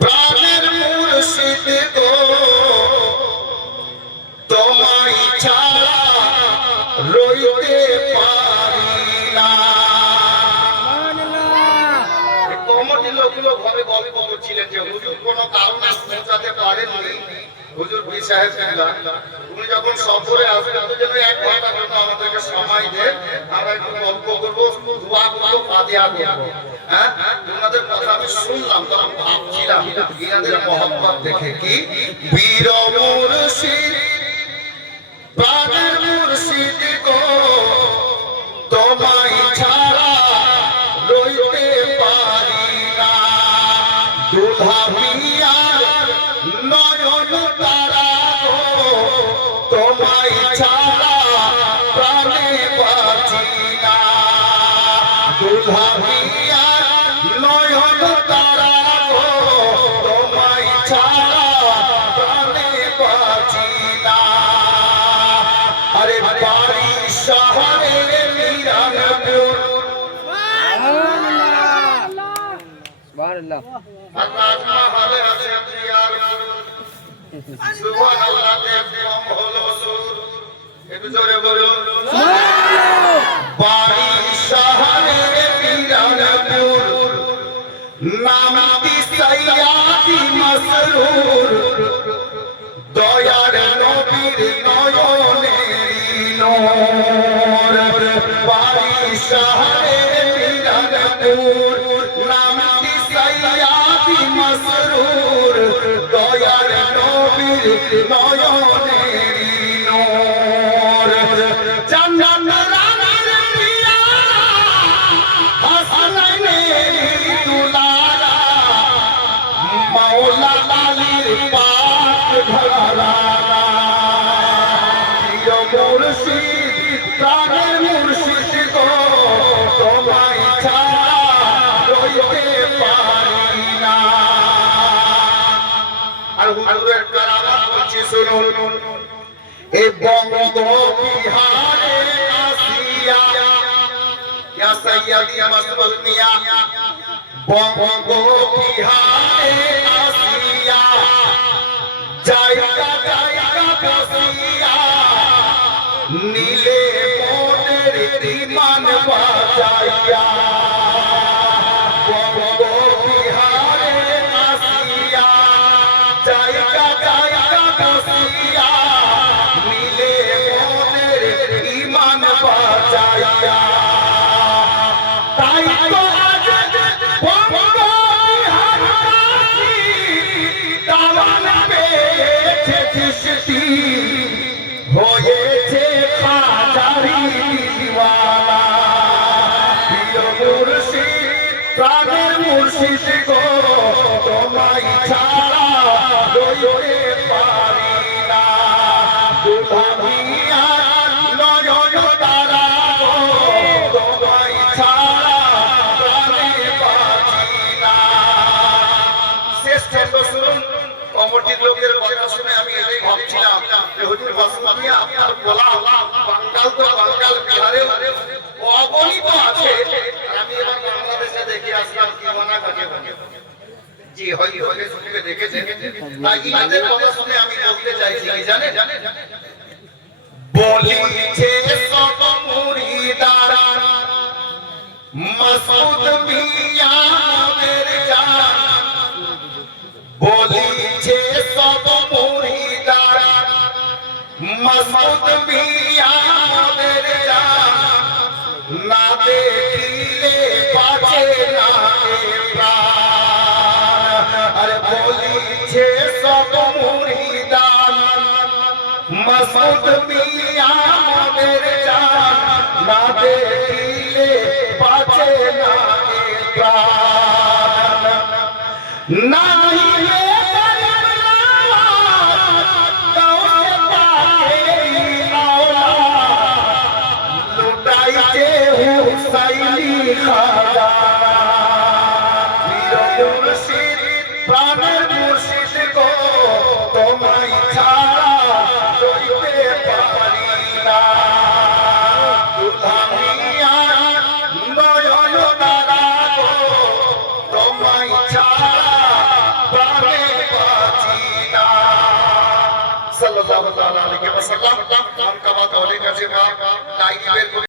প্রাণের মুর্শিদ গো তোমায় ছাড়া রইতে পারি না। কমিটির লোকগুলো ঘরে গল্প করছিলেন যে হুজুর কোনো কারণে পৌঁছাতে পারেননি। হুজুর পীর সাহেব উনি যখন সফরে আসবেন তো যেন 1 ঘন্টা জন্য আমাদেরকে সময় দেন, আমরা একটু গল্প করবো, দোয়া করবো, ফাতিহা করবো। হ্যাঁ, ওনাদের কথা আমি শুনলাম, তখন ভাবছিলাম ইনাদের মহব্বত দেখে কি বীর মুর্শিদ প্রাণের মুর্শিদ গো তোমায় ছাড়া রইতে পারি না। দুধা মিয়ার নয়ন তারা গো তোমায় ছাড়া প্রাণে বাঁচি না। দুধা মিয়ার নয়ন তারা গো তোমায় ছাড়া প্রাণে বাঁচি না। আরে বাড়ি শহরের মিরানপুর সুবহানাল্লাহ তাজমহল আছে জিয়ার সুবহানাল্লাহ দেখম হলো সুর একটু জোরে বলুন সুবহানাল্লাহ। বাড়ি শহরের মিরানপুর নামটি সাইয়াদি মাসরুর দয়ার নবীর নয়নে নূর। বাড়ি শহরের মিরানপুর নামটি সাইয়াদি মাসরুর দয়ার নবীর নয়নে নূর। জান্নাত রানার পিয়া হাসানাইনের দুলারা মাওলা আলীর পাক ধরা। মুর্শিদ প্রাণের মুর্শিদ গো তোমায় ছাড়া রইতে পারি না। আর হুজুরের কারামাত বলছি শুনুন। এ বঙ্গ বিহারে আসিয়া ইয়া সাইয়্যিদি মাসবুল মিয়া বঙ্গ বিহারে আসিয়া জায়গা জায়গা বসিয়া নীলে মনের বিমান বাজাইয়া বঙ্গ বিহারে আসিয়া জায়গা জায়গা বসিয়া নীলে মনের বিমান বাজাইয়া। তাই তো আজ বঙ্গ বিহারবাসী দাওয়াত পেয়েছে সৃষ্টি হয়েছে খাজারি দিওয়ানা। প্রিয় মুর্শিদ প্রাণের মুর্শিদ গো তোমায় ছাড়া রইতে পারি না। দুধা মিয়ার নয়ন তারা গো তোমায় ছাড়া প্রাণে বাঁচি না। শেষ ছন্দ শুনুন। কমিটির লোকের কথা শুনে আমি এটাই ভাবছিলাম যে হুজুর বাসমানি আপনার বলা বাঙ্গাল তো বাঙ্গাল বিহারে অগণিত আছে। আমি এবার বাংলাদেশে দেখে আসলাম কি মানা কাকে বলে জি হয় হয় শুনে দেখেছেন। তাই ইনাদের কথা শুনে আমি বলতে চাইছি কি জানেন, বলিছে সব মুরিদারা মাসউদ মিয়া মোদের জান। বলিছে সব মুরিদারা মাসউদ মিয়া মোদের জান। না দেখিলে বাঁচে না প্রাণ। আরে বলিছে সব মুরিদান মাসউদ মিয়া মোদের জান। না দেখিলে বাঁচে না প্রাণ। নাহিলে লুটাইছে হুসাইনি খাজানা। প্রিয় মুর্শিদ প্রাণের মুর্শিদ গো তোমায় ছাড়া রইতে পারি না। দুধা মিয়ার নয়ন তারা গো সাল্লাল্লাহু তাআলা আলাইহি ওয়াসাল্লাম মনকাবাত ওয়ালি কাছে মা লাইনি বের